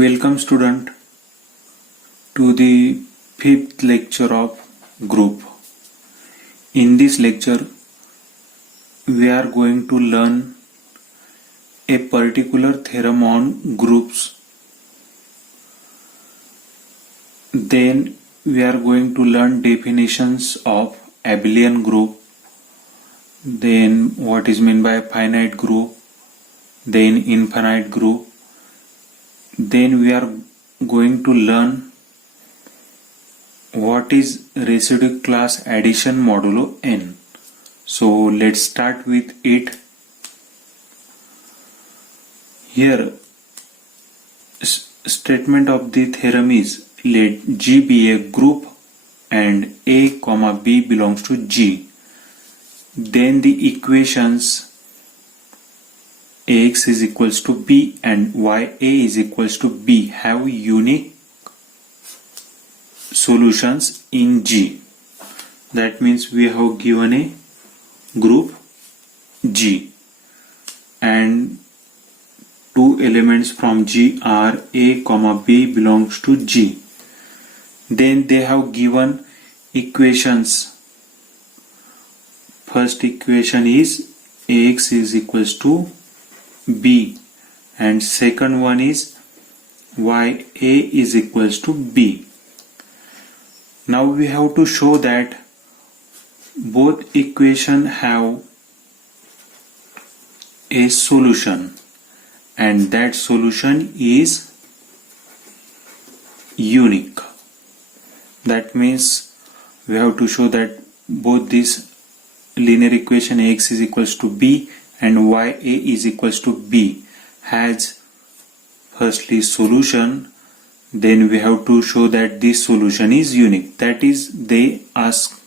Welcome student to the fifth lecture of group. In this lecture we are going to learn a particular theorem on groups. Then we are going to learn definitions of abelian group, then what is meant by finite group, then infinite group. Then we are going to learn what is residue class addition modulo n. So let's start with it. Here statement of the theorem is, let G be a group and A, B belongs to G. Then the equations Ax is equals to B and Ya is equals to B have unique solutions in G. That means we have given a group G and two elements from G are A, B belongs to G. Then they have given equations. First equation is Ax is equals to B and second one is Ya is equals to B. Now we have to show that both equations have a solution and that solution is unique. That means we have to show that both this linear equation Ax is equals to B and Ya is equals to B has firstly solution. Then we have to show that this solution is unique. That is, they ask.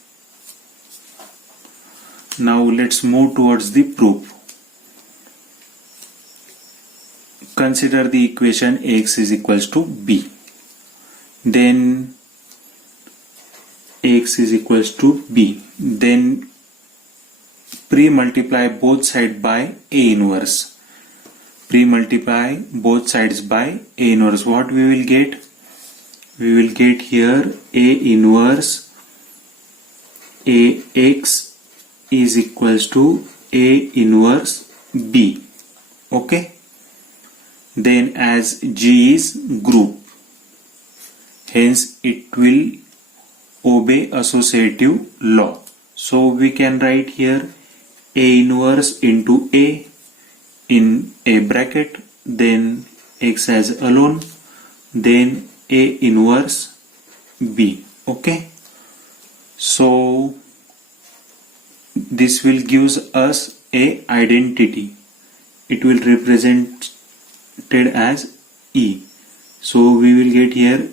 Now let's move towards the proof. Consider the equation Ax is equals to B. Then Ax is equals to B. Then pre-multiply both sides by A inverse. Pre-multiply both sides by A inverse. What we will get? We will get here A inverse Ax is equals to A inverse B. Okay. Then as G is group, hence it will obey associative law. So we can write here A inverse into A in a bracket, then X as alone, then A inverse B. Okay. So this will gives us a identity. It will represented as E. So we will get here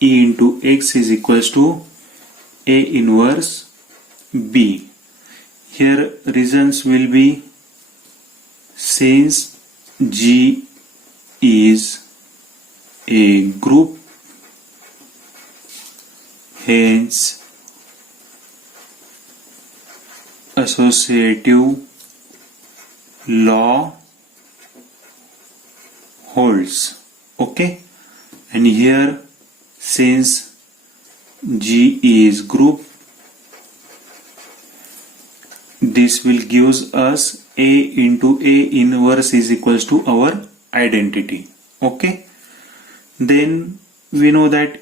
E into X is equals to A inverse B. Here reasons will be, since G is a group, hence associative law holds. Okay. And here since G is group, this will gives us A into A inverse is equals to our identity. Okay. Then we know that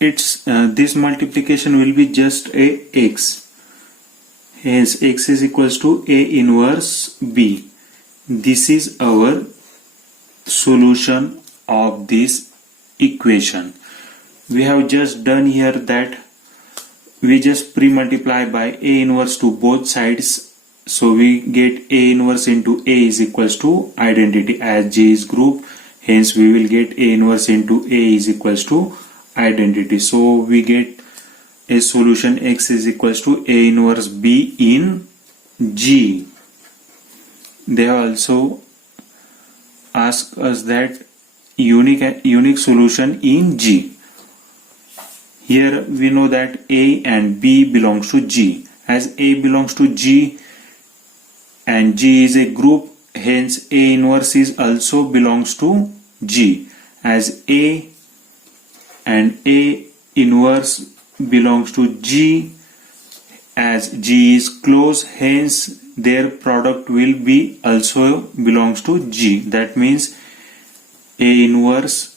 it's this multiplication will be just a X. Hence X is equals to A inverse B. This is our solution of this equation. We have just done here that we just pre-multiply by A inverse to both sides. So we get A inverse into A is equals to identity as G is group. Hence we will get A inverse into A is equals to identity. So we get a solution X is equals to A inverse B in G. They also ask us that unique solution in G. Here we know that A and B belongs to G. As A belongs to G and G is a group, hence A inverse is also belongs to G, as A and A inverse belongs to G, as G is close, hence their product will be also belongs to G. That means A inverse,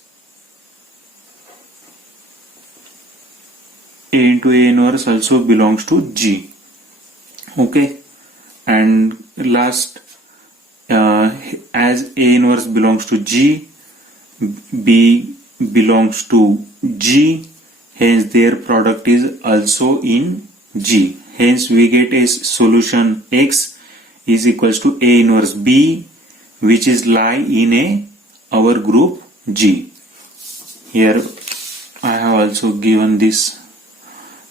A into A inverse also belongs to G. Okay, and last, as A inverse belongs to G, B belongs to G, hence their product is also in G. Hence we get a solution X is equals to A inverse B, which is lie in our group G. Here I have also given this.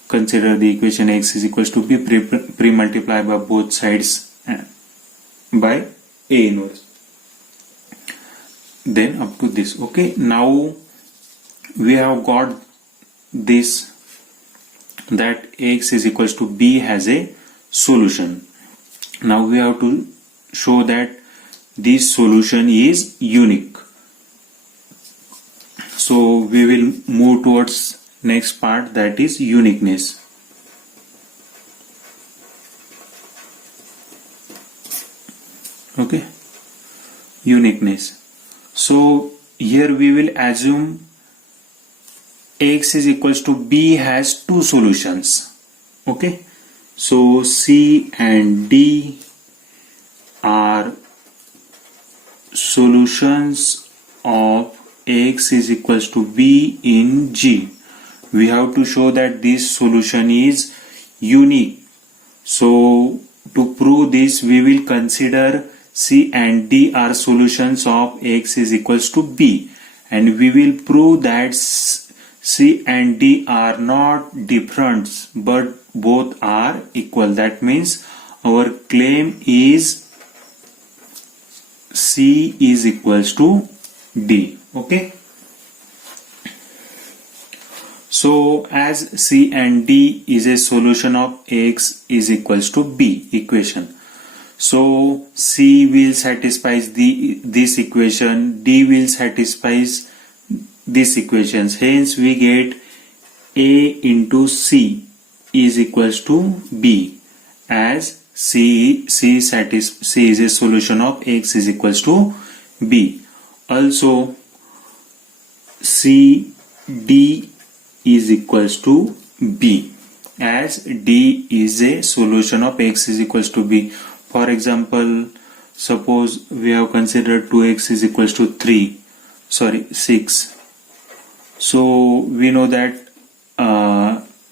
Consider the equation X is equals to B pre-multiply by both sides by A inverse. Then up to this. Okay, now we have got this, that X is equals to B has a solution. Now we have to show that this solution is unique. So we will move towards next part, that is uniqueness. Okay, uniqueness. So here we will assume X is equals to B has two solutions. Okay, so C and D are solutions of X is equals to B in G. We have to show that this solution is unique. So to prove this, we will consider C and D are solutions of X is equals to B, and we will prove that C and D are not different but both are equal. That means our claim is C is equals to D. Okay, so as C and D is a solution of X is equals to B equation, so C will satisfy this equation, D will satisfy this equations, hence we get A into C is equals to B, as C is a solution of X is equals to B. Also C D is equals to B, as D is a solution of X is equals to B. For example, suppose we have considered 2x is equals to 6. So we know that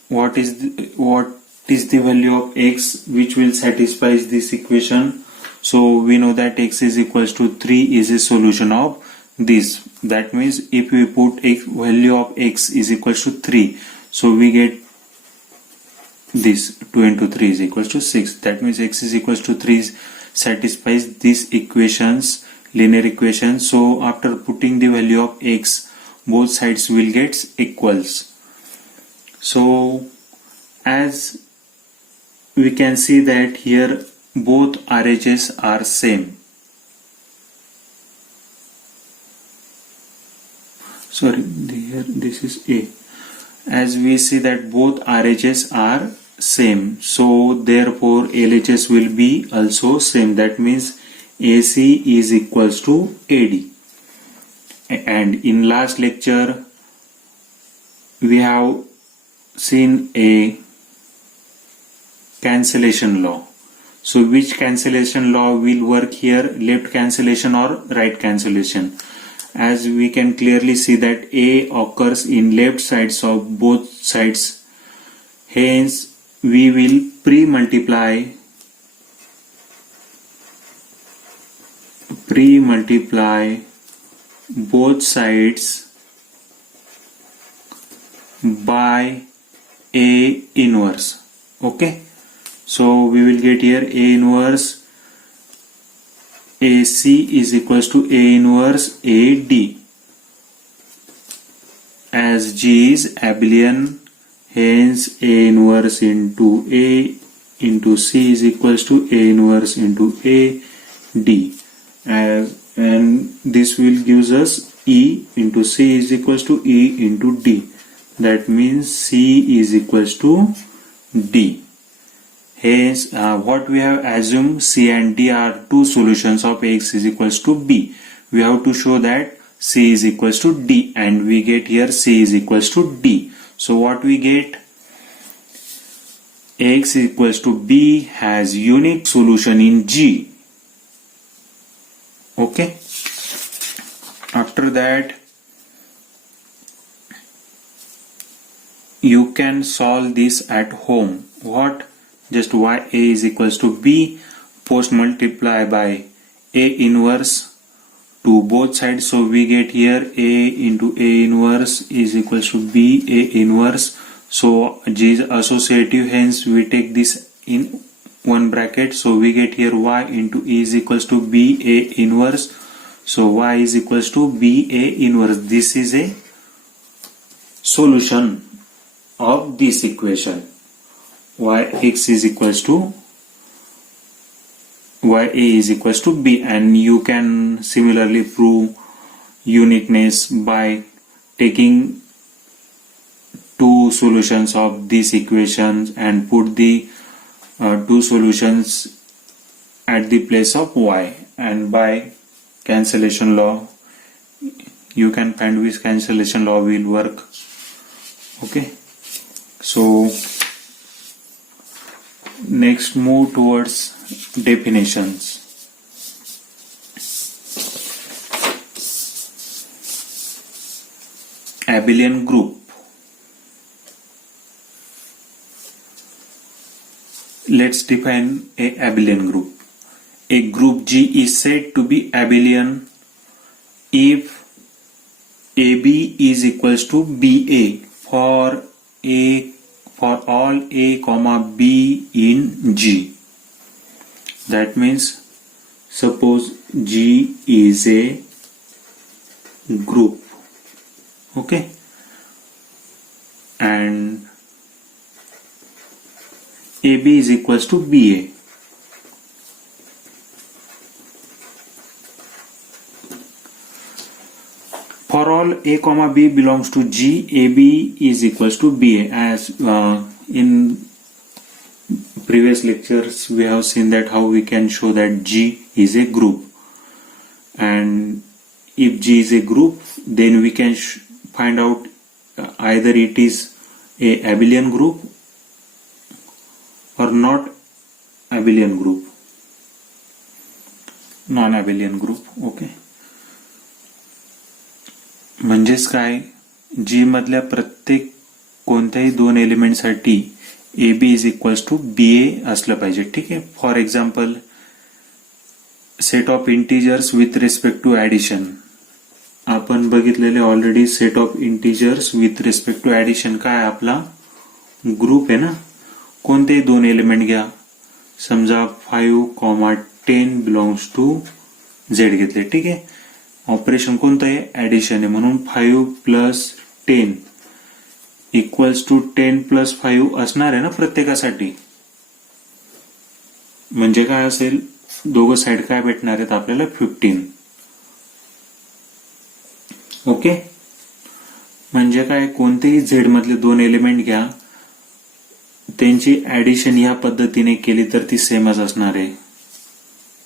what is the value of x which will satisfy this equation. So we know that x is equals to 3 is a solution of this. That means if we put value of x is equals to 3, so we get this 2 into 3 is equals to 6. That means x is equals to 3 satisfies this equations, linear equation. So after putting the value of x, both sides will get equals. So as we can see that here both RHS are same. Sorry, here this is A. As we see that both RHS are same, so therefore LHS will be also same. That means AC is equals to AD. And in last lecture we have seen a cancellation law. So which cancellation law will work here, left cancellation or right cancellation? As we can clearly see that A occurs in left sides of both sides, hence we will pre-multiply both sides by A inverse. Okay, so we will get here A inverse AC is equals to A inverse AD, as G is abelian, hence A inverse into A into C is equals to A inverse into AD, and this will gives us E into C is equals to E into D. That means C is equals to D. Hence, what we have assumed, C and D are two solutions of Ax is equals to B. We have to show that C is equals to D, and we get here C is equals to D. So what we get? Ax equals to B has unique solution in G. Okay. After that, you can solve this at home. What? Just ya is equals to b, post multiply by a inverse to both sides. So we get here a into a inverse is equals to b a inverse. So G is associative, hence we take this in one bracket. So we get here y into e is equals to b a inverse. So y is equals to b a inverse. This is a solution of this equation. Yx is equals to ya is equals to b, and you can similarly prove uniqueness by taking two solutions of these equations and put the two solutions at the place of y, and by cancellation law you can find which cancellation law will work. Okay, so next move towards definitions. Abelian group. Let's define a abelian group. A group G is said to be abelian if AB is equals to BA for all A comma B in G. That means suppose G is a group, okay, and AB is equals to BA. For all A comma B belongs to G, AB is equals to BA. As in previous lectures we have seen that how we can show that G is a group, and if G is a group, then we can find out either it is a abelian group or not abelian group, non-abelian group. Okay, म्हणजेच काय, G मधल्या प्रत्येक कोणत्याही दोन एलिमेंटसाठी AB is equals to BA असलं पाहिजे. ठीक आहे. For example set of integers with respect to addition. आपण बघितलेले already set of integers with respect to addition काय आपला ग्रुप आहे ना. कोणतेही दोन एलिमेंट घ्या, समजा 5,10 बिलॉंग्स टू Z घेतले. ठीक आहे. ऑपरेशन कोणतं आहे, ऍडिशन आहे, म्हणून 5 प्लस 10 इक्वल्स टू 10 प्लस 5 असणार आहे ना प्रत्येकासाठी. म्हणजे काय असेल, दोघं साइड काय भेटणार आहेत आपल्याला 15. ओके, म्हणजे काय, कोणतेही झेड मधले दोन एलिमेंट घ्या, त्यांची ऍडिशन या पद्धतीने केली तर ती सेमच असणार आहे.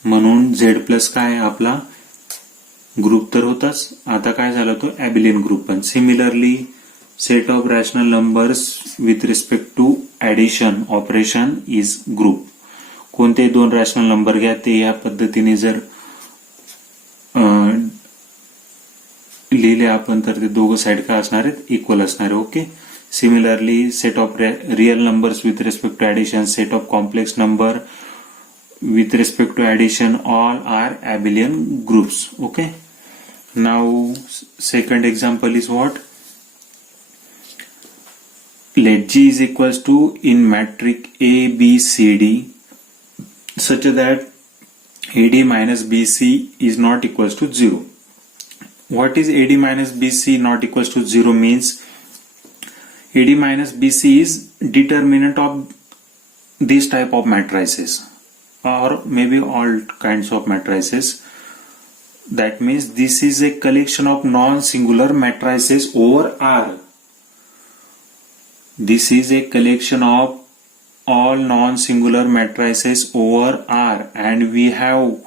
म्हणून झेड प्लस काय आपला ग्रुप तर होताच. आता काय झाला तो ऍबिलियन ग्रुप पण. Similarly set of rational numbers with respect to addition operation is group. कोणते दोन रॅशनल नंबर घ्या, ते या पद्धतीने जर लिहिले आपण तर ते दोघं साइड काय असणार आहेत, इक्वल असणार आहे. Okay. Similarly set of real numbers with respect to addition, set of complex number with respect to addition, all are abelian groups. Okay, now second example is what, let G is equals to in matrix A B C D such that AD minus BC is not equals to 0. What is AD minus BC not equals to 0 means, AD minus BC is determinant of this type of matrices or maybe all kinds of matrices. That means this is a collection of non-singular matrices over R. This is a collection of all non-singular matrices over R, and we have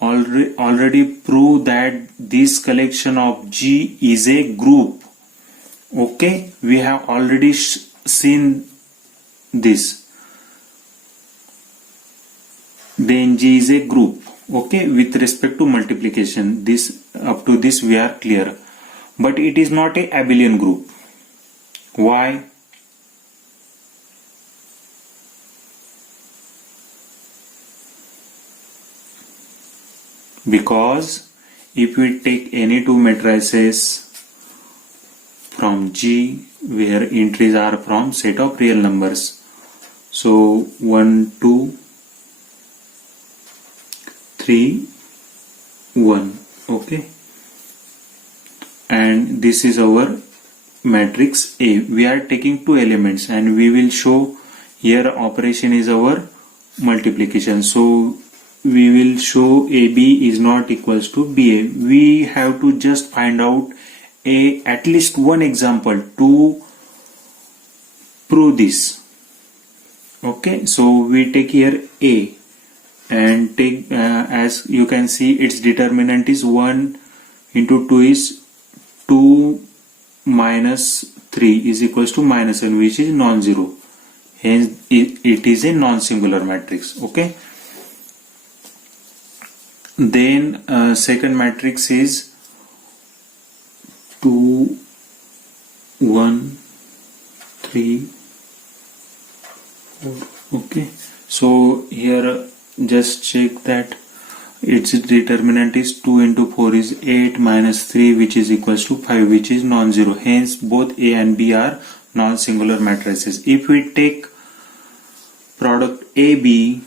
already proved that this collection of G is a group. Okay, we have already seen this. Then G is a group. Okay, with respect to multiplication, this up to this we are clear, but it is not a abelian group. Why? Because if we take any two matrices from G where entries are from set of real numbers, so 1 2 3 1, okay, and this is our matrix A. We are taking two elements and we will show here operation is our multiplication, so we will show AB is not equals to BA. We have to just find out at least one example to prove this. Okay, so we take here A and take as you can see its determinant is 1 into 2 is 2 minus 3 is equals to minus 1, which is non-zero. Hence it is a non-singular matrix. Okay. Then second matrix is 2 1 3 4. Okay, so here just check that its determinant is 2 into 4 is 8 minus 3, which is equals to 5, which is non-zero. Hence both A and B are non-singular matrices. If we take product AB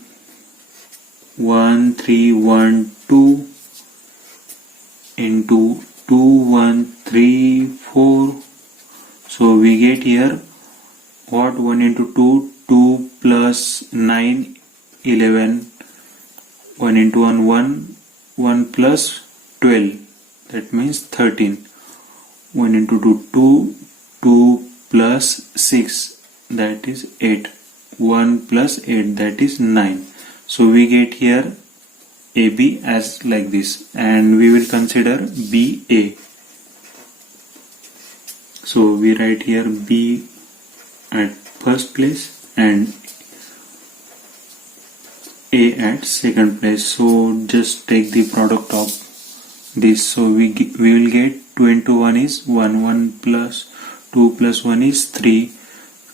1 3 1 2 into 2 1 3 4, so we get here what? 1 into 2 2 plus 9 11, 1 into 1 1, 1 plus 12, that means 13. 1 into 2 2, 2 plus 6, that is 8. 1 plus 8, that is 9. So we get here AB as like this, and we will consider BA. So we write here B at first place and A at second place. So just take the product of this. So we will get 2 into 1 is 1, 1 plus 2 plus 1 is 3,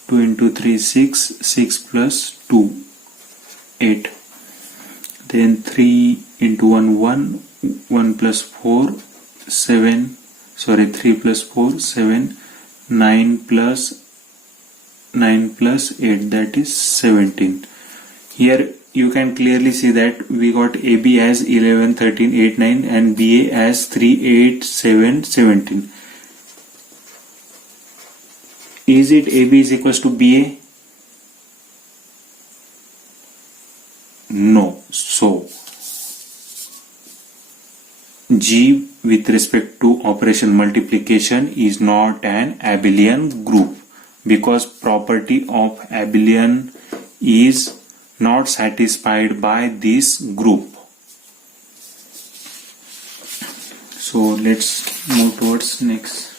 2 into 3 6, 6 plus 2 8. Then 3 into 1 1, 1 plus 4 7, sorry 3 plus 4 7, 9 plus 8, that is 17. Here you can clearly see that we got AB as 11 13 8 9 and BA as 3 8 7 17. Is it AB is equals to BA? No. So G with respect to operation multiplication is not an abelian group, because property of abelian is not satisfied by this group. So let's move towards next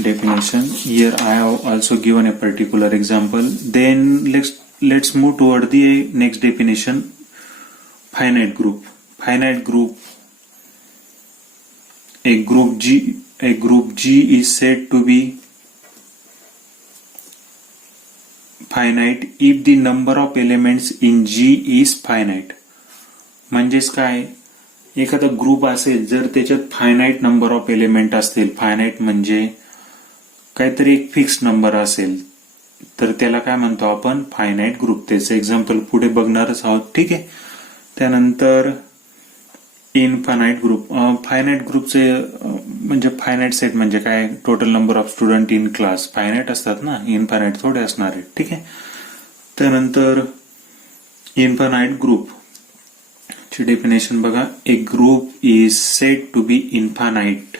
definition. Here I have also given a particular example. Then let's move toward the next definition. Finite group. Finite group. A group G is said to be finite if the number of elements in G is finite. म्हणजेच काय, एखादा ग्रुप असेल जर त्याच्यात finite number of element असतील, फायनाईट म्हणजे काहीतरी एक फिक्स नंबर असेल, तर त्याला काय म्हणतो आपण? Finite group. त्याचं एक्झाम्पल पुढे बघणारच आहोत. ठीक आहे. त्यानंतर इनफायनाईट ग्रुप. फायनाईट ग्रुपचे म्हणजे फायनाईट सेट म्हणजे काय? Total number of student in class finite असतात ना, इनफायनाईट थोडे असणार आहे. ठीक आहे. त्यानंतर इनफायनाईट ग्रुप. ची डेफिनेशन बघा, a group is said to be infinite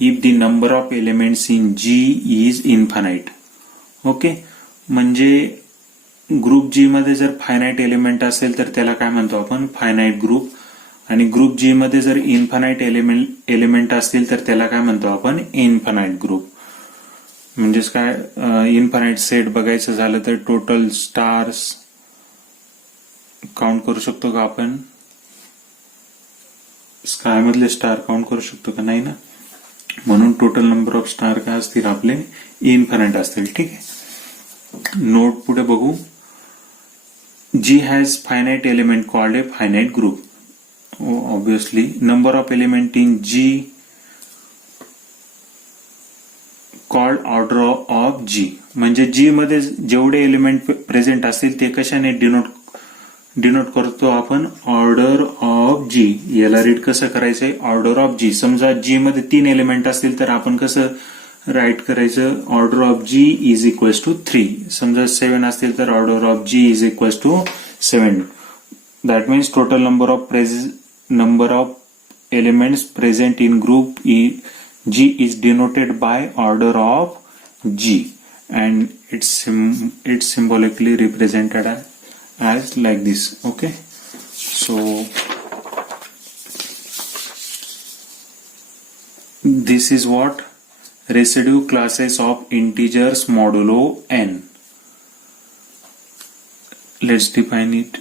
if the number of elements in G is infinite. Okay, म्हणजे ग्रुप जी मध्ये जर फायनाइट एलिमेंट असेल तर त्याला काय म्हणतो आपण, फायनाइट ग्रुप. आणि ग्रुप जी मध्ये जर इन्फानाइट एलिमेंट असतील तर त्याला काय म्हणतो आपण, इन्फानाइट ग्रुप. म्हणजेच काय, इन्फानाइट सेट बघायचं झालं तर टोटल स्टार्स काउंट करू शकतो का आपण, स्काय मधले स्टार काउंट करू शकतो का, नाही ना. म्हणून टोटल नंबर ऑफ स्टार काय असतील आपले, इन्फानाइट असतील. ठीक आहे, नोट पुढे बघू. G has finite element called a finite group. Obviously, number of element in G called order of G. म्हणजे G मध्ये जेवढे एलिमेंट प्रेझेंट असतील ते कशाने डिनोट करतो आपण, ऑर्डर ऑफ G. याला रीड कसं करायचंय, ऑर्डर ऑफ G. समजा G मध्ये 3 एलिमेंट असतील तर आपण कसं राईट करायचं, order of G is equals to 3. समजा 7 असतील तर order of G is equals to 7. That means total number of elements present in group G is denoted by order of G and it's symbolically represented as like this. Okay, so this is what residue classes of integers modulo n. Let's define it.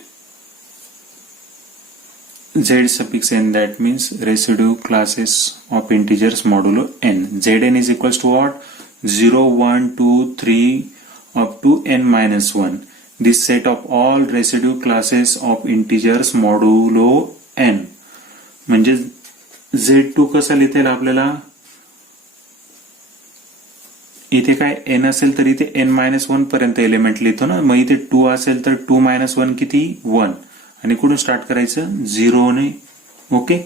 Z suffix n, that means residue classes of integers modulo n. Zn is equals to what, 0, 1, 2, 3 up to n minus 1. This set of all residue classes of integers modulo n. म्हणजे Z2 कसं लिहिता येईल आपल्याला, इथे काय n असेल तर इथे n-1 पर्यंत एलिमेंट लिहितो ना. मग इथे 2 असेल तर 2-1 किती, 1. आणि कुठून स्टार्ट करायचं, 0 ने. ओके,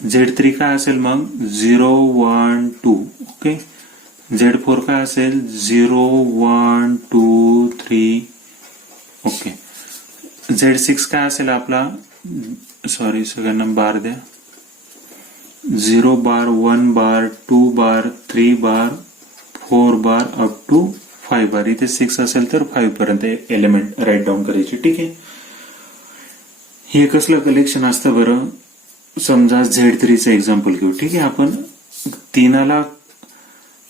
Z3 काय असेल मग, 0, 1, 2. ओके, Z4 काय असेल, 0, 1, 2, 3. ओके, Z6 काय असेल आपला, सॉरी सगळ्यांना बार द्या, 0 बार, 1 बार, 2 बार, 3 बार, 4 बार अप टू 5 बार. इथे 6 असेल तर 5 पर्यंत एलिमेंट राईट डाऊन करायचे. ठीक आहे, हे कसलं कलेक्शन असतं बरं. समजा Z3चं एक्झाम्पल घेऊ. ठीक आहे, आपण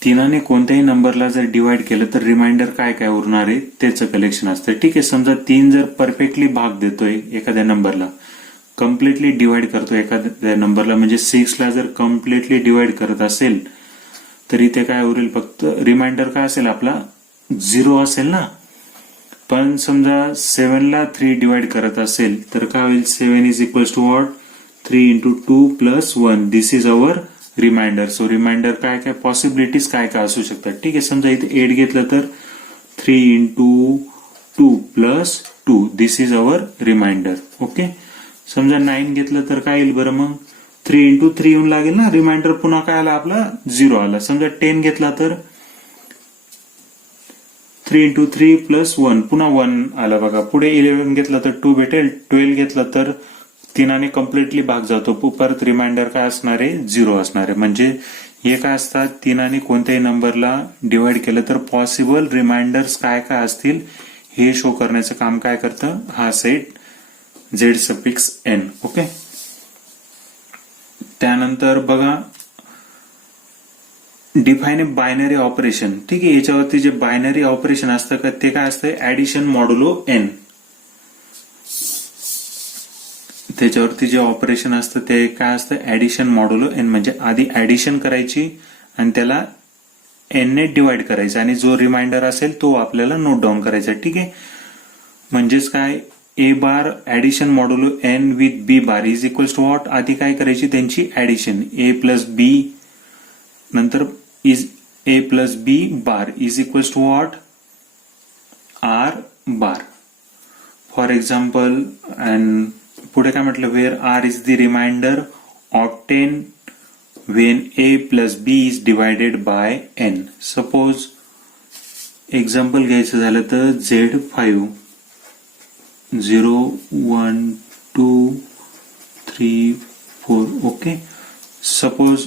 तीनाने कोणत्याही नंबरला जर डिवाइड केलं तर रिमाइंडर काय काय उरणार आहे त्याचं कलेक्शन असतं. ठीक आहे, समजा 3 जर परफेक्टली भाग देतोय एखाद्या नंबरला, कम्प्लिटली डिवाइड करतो एखाद्या नंबरला, म्हणजे 6 ला जर कम्प्लिटली डिवाइड करत असेल तर इथे काय उरेल, फक्त रिमाइंडर काय असेल आपला, 0 असेल ना. पण समजा 7 ला 3 डिवाइड करत असेल तर काय होईल, 7 is equals to what, 3 into 2 plus 1. This is our remainder. So remainder काय काय पॉसिबिलिटीज काय काय असू शकतात. ठीक आहे, समजा इथे 8 घेतलं तर 3 into 2 plus 2. This is our remainder. Okay, समजा 9 घेतलं तर काय येईल बरं, मग 3 into 3 येऊन लागेल ना. रिमाइंडर पुन्हा काय आला आपला, 0 आला. समजा 10 घेतला तर 3 into 3 plus 1, पुन्हा 1 आला बघा. पुढे 11 घेतला तर 2 भेटेल. 12 घेतला तर 3 कम्प्लिटली भाग जातो, परत रिमाइंडर काय असणार आहे, 0 असणार आहे. म्हणजे हे काय असतात, 3 कोणत्याही नंबरला डिवाइड केलं तर पॉसिबल रिमाइंडर्स काय काय असतील हे शो करण्याचं काम काय करतं हा set Z suffix n. Okay, त्यानंतर बघा डिफाइन ए बायनरी ऑपरेशन. ठीक आहे, याच्यावरती जे बायनरी ऑपरेशन असतं का ते काय असतं, ऍडिशन मॉड्युलो n. त्याच्यावरती जे ऑपरेशन असतं ते काय असतं, ऍडिशन मॉड्युलो n. म्हणजे आधी ऍडिशन करायची आणि त्याला n ने डिवाइड करायचं आणि जो रिमाइंडर असेल तो आपल्याला नोट डाऊन करायचा. ठीक आहे, म्हणजेच काय, a bar addition modulo n with B bar is equals to what, आधी काय करायची त्यांची ऍडिशन, a प्लस बी, नंतर is a plus B bar is equals to what, R bar. For example, and पुढे काय म्हटलं, where R is the remainder obtain when a plus B is divided by n. Suppose example घ्यायचं झालं तर Z5 0, 1, 2, 3 4. Okay, suppose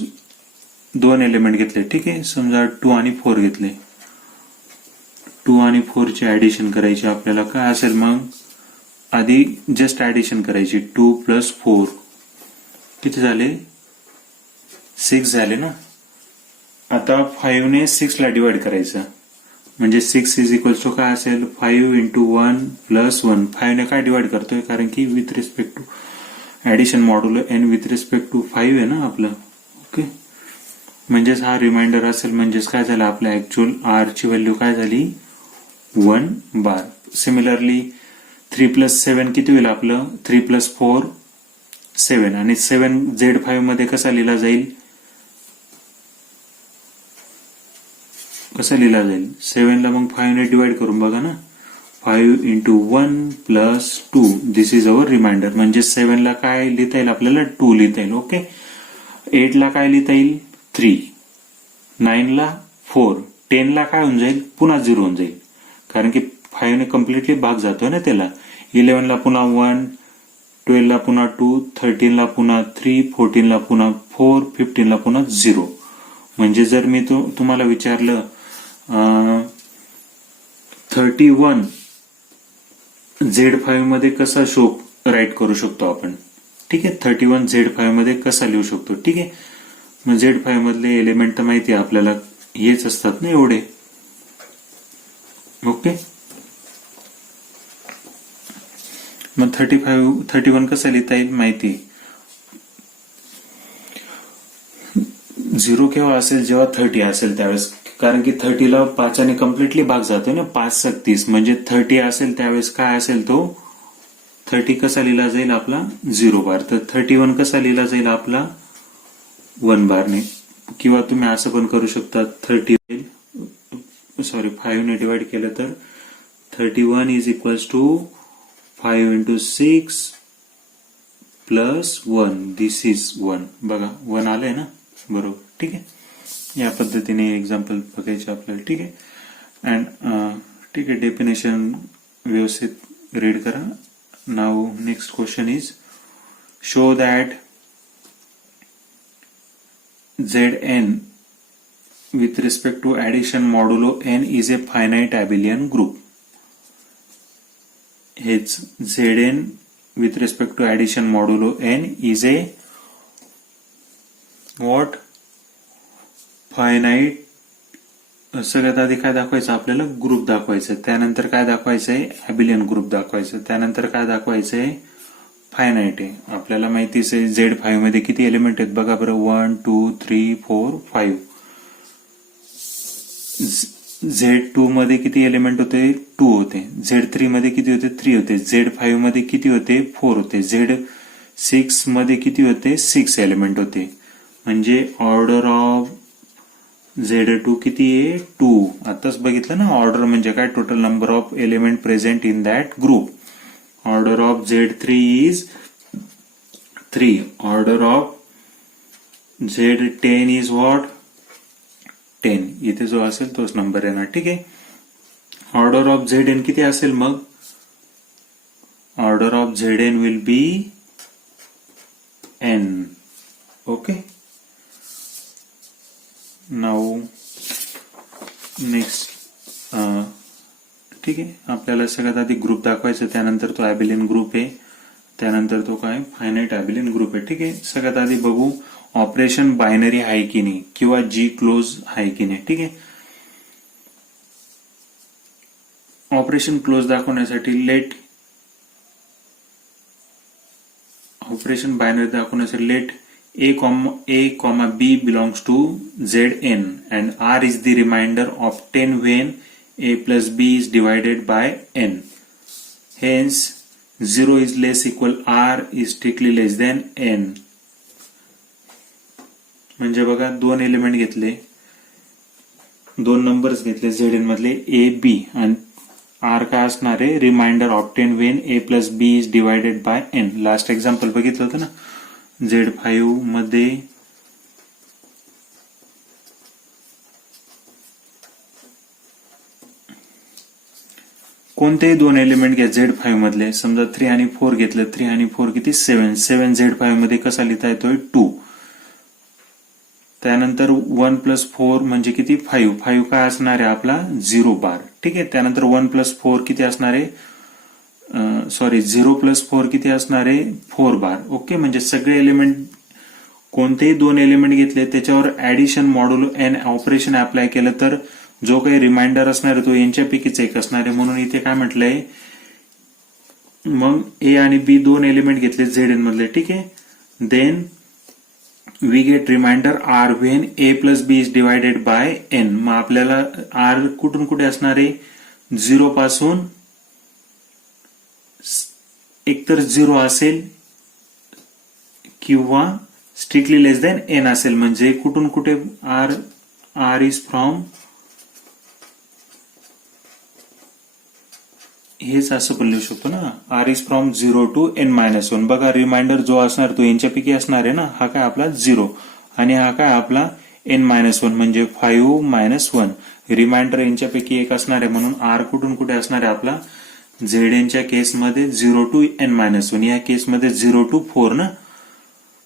2 एलिमेंट घेतले, ठीक आहे. समजा 2 आणि 4 घेतले. 2 आणि 4 ची ऍडिशन करायची आपल्याला. काय असेल मग? आधी जस्ट ऍडिशन करायची. 2 + 4 किती झाले? 6 झाले ना. आता 5 ने 6 ला डिवाइड करायचं, म्हणजे 6 इज इक्वल टू काय असेल? 5 × 1 + 1. 5 ने काय डिवाइड करतोय? कारण की with respect to addition modulo n with respect to 5 आहे ना आपलं. ओके, म्हणजेच हा रिमाइंडर असेल. म्हणजेच काय झालं? आपल्या ऍक्च्युअल r ची व्हॅल्यू काय झाली? 1 बार. सिमिलरली 3 + 7 किती होईल आपलं? 3 + 4 7. आणि 7 Z5 मध्ये कसा लिहिला जाईल? 7 ला मग 5 ने डिवाइड करून बघा ना. 5 × 1 + 2. This is our remainder. म्हणजे 7 ला काय लिहिता येईल आपल्याला? 2 लिहिता येईल. ओके, 8 ला काय लिहिता येईल? 3. 9 ला 4. 10 ला काय होऊन जाईल? पुन्हा 0 होऊन जाईल, कारण की 5 ने कम्प्लिटली भाग जातोय ना त्याला. 11 ला पुन्हा 1, 12 ला पुन्हा 2, 13 ला पुन्हा 3, 14 ला पुन्हा 4, 15 ला पुन्हा 0. म्हणजे जर मी तुम्हाला विचारलं 31 Z5 मध्ये कसा शो राईट करू शकतो आपण? ठीक आहे, 31 Z5 मध्ये कसा लिहू शकतो? ठीक आहे, मग Z5 मधले एलिमेंट तर माहिती आहे आपल्याला, हेच असतात ना एवढे. ओके, मग 31 कसं लिहिता येईल माहिती? 0 केव्हा असेल? जेव्हा 30 असेल त्यावेळेस, कारण की 30 ला 5 ने कम्प्लिटली भाग जातोय ना. 5 × 30 म्हणजे 30 असेल त्यावेळेस काय असेल? तो 30 कसा लिहिला जाईल आपला? 0 बार. तर 31 कसा लिहिला जाईल आपला? 1 बारने. किंवा तुम्ही असं पण करू शकता, 5 ने डिवाइड केलं तर 31 is equals to 5 × 6 + 1. This is 1. बघा 1 आलंय ना, बरोबर. ठीक आहे, या पद्धतीने एक्झाम्पल बघायचे आपल्याला. ठीक आहे, अँड ठीक आहे, डेफिनेशन व्यवस्थित रीड करा. Now next question is show that Zn with respect to addition modulo n is a finite abelian group. Heच Zn with respect to addition modulo n is a what? Finite. सगळ्यात आधी काय दाखवायचं आपल्याला? ग्रुप दाखवायचं. त्यानंतर काय दाखवायचंय? ॲबिलियन ग्रुप दाखवायचं. त्यानंतर काय दाखवायचंय? फायनाईट आहे. आपल्याला माहितीच आहे Z5 मध्ये किती एलिमेंट आहेत बघा बरं. 1 2 3 4 5. Z2 मध्ये किती एलिमेंट होते? 2 होते. Z3 मध्ये किती होते? 3 होते. Z5 मध्ये किती होते? 4 होते. Z6 मध्ये किती होते? 6 एलिमेंट होते. म्हणजे ऑर्डर ऑफ Z2 किती आहे? 2. आताच बघितलं ना, ऑर्डर म्हणजे काय? Total number of element present in that group. Order of Z3 is 3. Order of Z10 is what? 10. इथे जो असेल तोच नंबर येणार. ठीक आहे, ऑर्डर ऑफ Zn किती असेल मग? Order of Zn will be n. Okay, now next. ठीक आहे, आपल्याला सगळ्यात आधी ग्रुप दाखवायचा, त्यानंतर तो ॲबिलियन ग्रुप आहे, त्यानंतर तो काय? फायनाईट ॲबिलियन ग्रुप आहे. ठीक आहे, सगळ्यात आधी बघू ऑपरेशन बायनरी आहे की नाही, किंवा G क्लोज आहे की नाही. ठीक आहे, ऑपरेशन क्लोज दाखवण्यासाठी लेट ऑपरेशन बायनरी दाखवण्यासाठी late a, b belongs to Zn and R is the remainder of 10 when a plus b is divided by n. Hence 0 is less equal R is strictly less than n. म्हणजे बघा, 2 एलिमेंट घेतले, 2 नंबर्स घेतले Zn मधले a b, आणि R काय असणार आहे? Remainder obtain when a plus b is divided by n. Last example बघितलं होतं ना Z5 मध्ये. कोणतेही दोन एलिमेंट घ्या Z5 मधले, समजा 3 आणि 4 घेतलं, 3 आणि 4 किती 7, 7 Z5 मध्ये कसा लिहिता येतोय 2. त्यानंतर 1 प्लस 4 म्हणजे किती 5, 5 काय असणार आहे आपला 0 बार. ठीक आहे. त्यानंतर 1 प्लस 4 किती असणार आहे, 0 प्लस 4 किती असणार आहे 4 बार. ओके. म्हणजे सगळे एलिमेंट कोणतेही दोन एलिमेंट घेतले त्याच्यावर addition modulo an operation apply केलं तर जो काही रिमाइंडर असणार आहे तो यांच्यापैकीच एक असणार आहे. म्हणून इथे काय म्हटलंय, मग ए आणि बी दोन एलिमेंट घेतले झेड एन मधले. ठीक आहे. Then we get remainder R when A plus B is divided by N. मग आपल्याला आर कुठून कुठे असणार आहे, 0 पासून एकतर 0 असेल किंवा स्ट्रिक्टली लेस दॅन एन असेल. म्हणजे कुठून कुठे आर इज फ्रॉम, हेच असं पण लिहू शकतो ना, are is from 0 to n-1. बघा रिमाइंडर जो असणार तो यांच्यापैकी असणार आहे ना, हा काय आपला 0 आणि हा काय आपला n-1 म्हणजे 5-1. रिमाइंडर यांच्यापैकी एक असणार आहे. म्हणून आर कुठून कुठे असणार आहे आपला झेडएनच्या केसमध्ये 0 टू n-1, या केसमध्ये 0 टू 4 ना,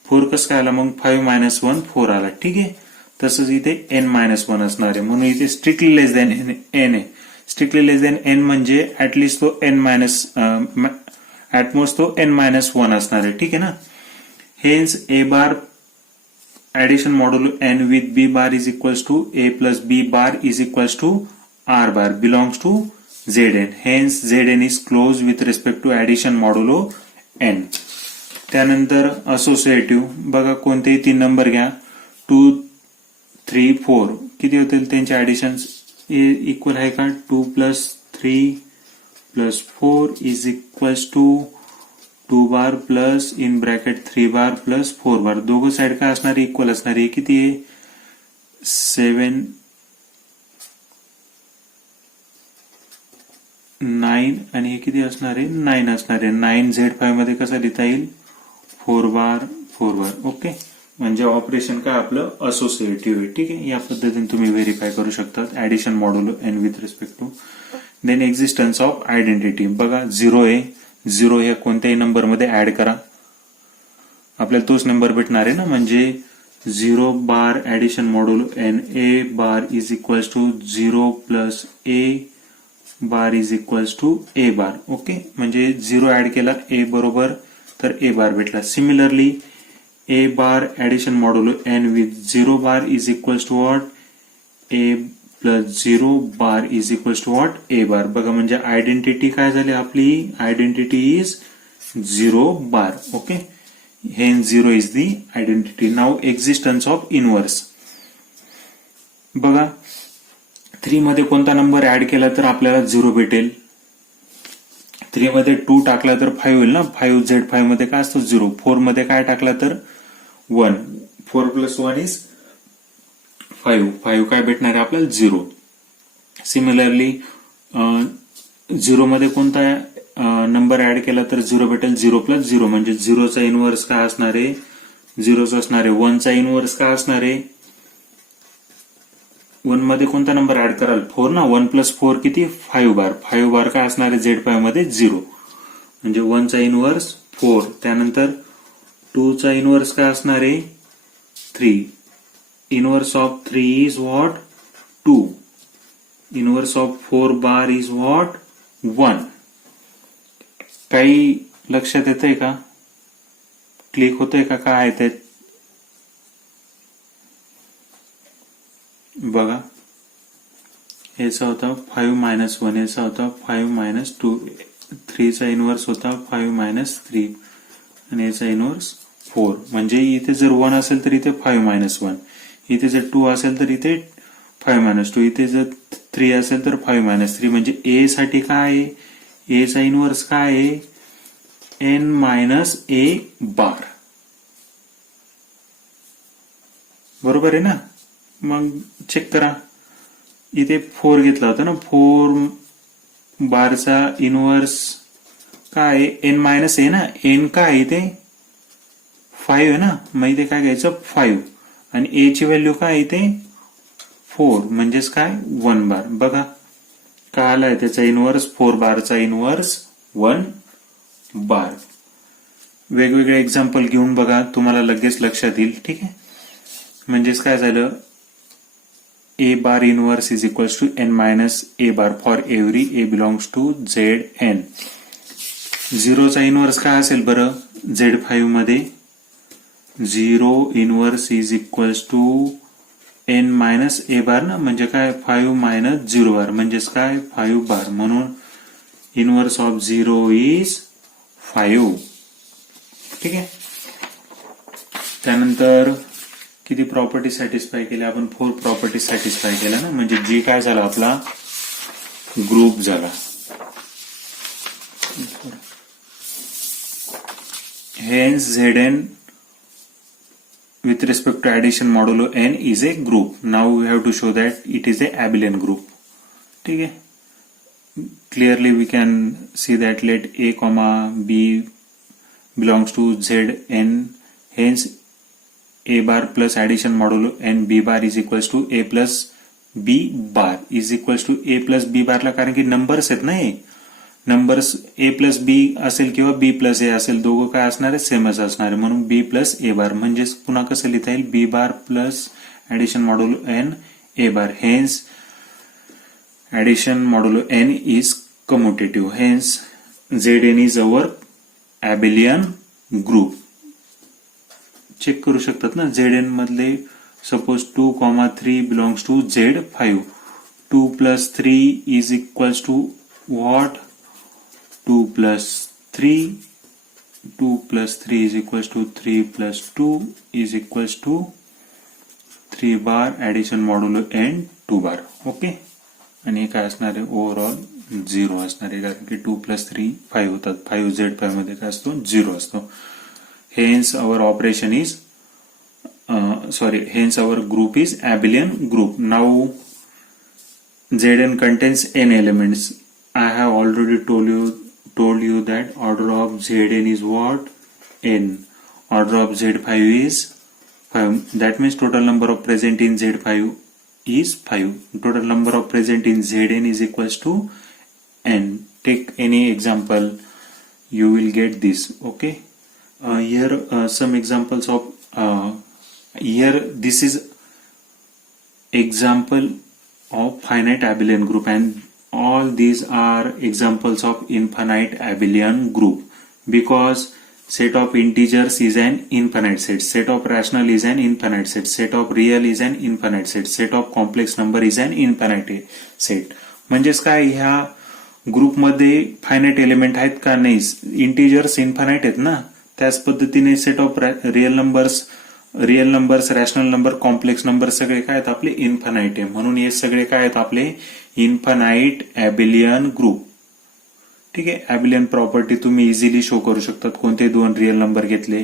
4 कसं काय आला मग 5-1 4 आला. ठीक आहे. तसंच इथे n-1 असणार आहे. म्हणून इथे स्ट्रिक्टली लेस दॅन एन आहे. स्ट्रिक्टली लेस दॅन एन म्हणजे ऍटलिस्ट तो ऍटमोस्ट तो n-1 असणार आहे. ठीक आहे ना. Hence a bar addition modulo N with B bar is equals to a plus B bar is equals to r bar belongs to Zn. Hence Zn is closed with respect to addition modulo n. त्यानंतर असोसिएटिव्ह, बघा कोणतेही 3 नंबर घ्या, 2, 3, 4 किती होतील त्यांचे addition equal आहे का, 2 plus 3 plus 4 is equals to 2 bar plus in bracket 3 bar plus 4 bar. दोघं साइड काय असणार आहे, इक्वल असणार आहे. किती आहे 7, 9 आणि हे किती असणार आहे 9 असणार आहे. 9 Z5 मध्ये कसं लिहिता येईल 4 बार 4 बार. ओके. म्हणजे ऑपरेशन काय आपलं असोसिएटिव्ह आहे. ठीक आहे. या पद्धतीने तुम्ही व्हेरीफाय करू शकता addition modulo N with respect to. Then existence of identity, बघा 0 आहे, 0 हे कोणत्याही नंबर मध्ये ऍड करा, आपल्याला तोच नंबर भेटणार आहे ना. म्हणजे 0 bar addition modulo N A bar is equals to 0 plus A bar is equals to A bar. Okay. म्हणजे 0 ऍड केला ए बरोबर तर ए बार भेटला. Similarly A bar addition modulo N with 0 bar is equals to what, A plus 0 bar is equals to what, A bar. बघा म्हणजे आयडेंटिटी काय झाली आपली, आयडेंटिटी इज 0 बार. ओके. हेन 0 is the identity. Now existence of inverse, बघा 3 मध्ये कोणता नंबर ऍड केला तर आपल्याला 0 भेटेल. 3 मध्ये 2 टाकला तर 5 होईल ना, 5 Z5 मध्ये काय असतो 0. 4 मध्ये काय टाकला तर 1, 4 प्लस 1 इज 5, 5 काय भेटणार आहे आपल्याला 0. सिमिलरली 0 मध्ये कोणता नंबर ऍड केला तर 0 भेटेल, 0 प्लस 0 म्हणजे 0चा इनव्हर्स काय असणार आहे 0चा असणार आहे. 1चा इनव्हर्स काय असणार आहे, 1 मध्ये कोणता नंबर ऍड कराल 4 ना, 1 प्लस 4 किती 5 बार. 5 बार काय असणार आहे Z5 मध्ये 0 म्हणजे 1चा इनव्हर्स 4. त्यानंतर 2चा इनव्हर्स काय असणार आहे 3. Inverse of 3 is what 2. Inverse of 4 bar is what 1. काही लक्षात येतंय का, क्लिक होतंय का, काय आहे ते बघा. याचा होता 5-1, याचा होता 5-2, 3चा इनव्हर्स होता 5-3 आणि याचा इनव्हर्स 4. म्हणजे इथे जर 1 असेल तर इथे 5-1, इथे जर 2 असेल तर इथे 5-2, इथे जर 3 असेल तर 5-3. म्हणजे ए साठी काय आहे, ए चा इनव्हर्स काय आहे n-a बार. बरोबर आहे ना. मग चेक करा, इथे 4 घेतला होता ना, 4 बारचा इनव्हर्स काय n-a ना, n काय इथे 5 आहे ना, मग इथे काय घ्यायचं 5 आणि a ची व्हॅल्यू काय इथे 4 म्हणजेच काय 1 बार. बघा काय आलाय त्याचा इनव्हर्स 4 बारचा इनव्हर्स 1 बार. वेगवेगळे एक्झाम्पल घेऊन बघा, तुम्हाला लगेच लक्षात येईल. ठीक आहे, म्हणजेच काय झालं, a bar inverse is equals to n minus a bar for every a belongs to Zn. झिरोचा इनव्हर्स काय असेल बरं Z5 मध्ये? 0 inverse is equals to n minus a bar ना, म्हणजे काय 5 मायनस 0 बार म्हणजेच काय 5 बार. म्हणून इनव्हर्स ऑफ 0 इज 5. ठीक आहे, त्यानंतर किती प्रॉपर्टी सॅटिस्फाय केल्या आपण? 4 प्रॉपर्टी सॅटिस्फाय केल्या ना, म्हणजे जी काय झाला आपला ग्रुप झाला. Hence Zn with respect to addition modulo n is a group. Now we have to show that it is a abelian group. ठीक है, clearly we can see that let a comma b belongs to Zn. Hence a bar plus addition modulo n b bar is equals to a plus b bar is equals to a plus b bar ला, कारण की नंबर्स आहेत ना, हे numbers a plus B असेल किंवा b plus ए असेल, दोघं काय असणार आहे? सेमच असणार आहे. म्हणून b प्लस ए बार म्हणजेच पुन्हा कसं लिहिता येईल? b bar plus addition modulo n a bar. Hence addition modulo n is commutative. Hence Zn is our abelian group. Check करू शकतात ना, Zn मधले सपोज 2,3 बिलॉंग्स टू Z5. 2 plus 3 is equals to what? 2 plus 3. 2 plus 3 is equals to 3 plus 2 is equals to 3 bar addition modulo n 2 bar. Okay, आणि काय असणार आहे? ओव्हरऑल 0 असणार आहे, कारण की 2 plus 3 5 होतात. 5 Z5 मध्ये काय असतो? 0 असतो. Hence our operation is hence our group is abelian group. Now Zn contains n elements. I have already told you that order of Zn is what? N. Order of Z5 is 5. That means total number of present in Z5 is 5. Total number of present in Zn is equals to n. Take any example, you will get this. Okay, here some examples of here this is example of finite abelian group, and all these are examples of infinite abelian group, because set of integers is an infinite set, set of rational is an infinite set, set of real is an infinite set, set of complex number is an infinite set. म्हणजेच काय, ह्या ग्रुपमध्ये finite element आहेत का? नाही. Integers infinite आहेत ना, त्याच पद्धतीने set of real numbers, rational number, complex number सगळे काय आहेत आपले? इन्फानाइट आहे. म्हणून हे सगळे काय आहेत आपले? Infinite abelian group. ठीक आहे, ॲबेलियन प्रॉपर्टी तुम्ही इझिली शो करू शकतात. कोणते दोन रिअल नंबर घेतले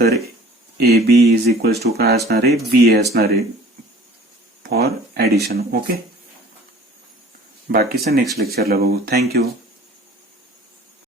तर A B is equals to काय असणार आहे? बी ए असणार आहे फॉर ऍडिशन. ओके, बाकीचं नेक्स्ट लेक्चरला बघू. थँक्यू.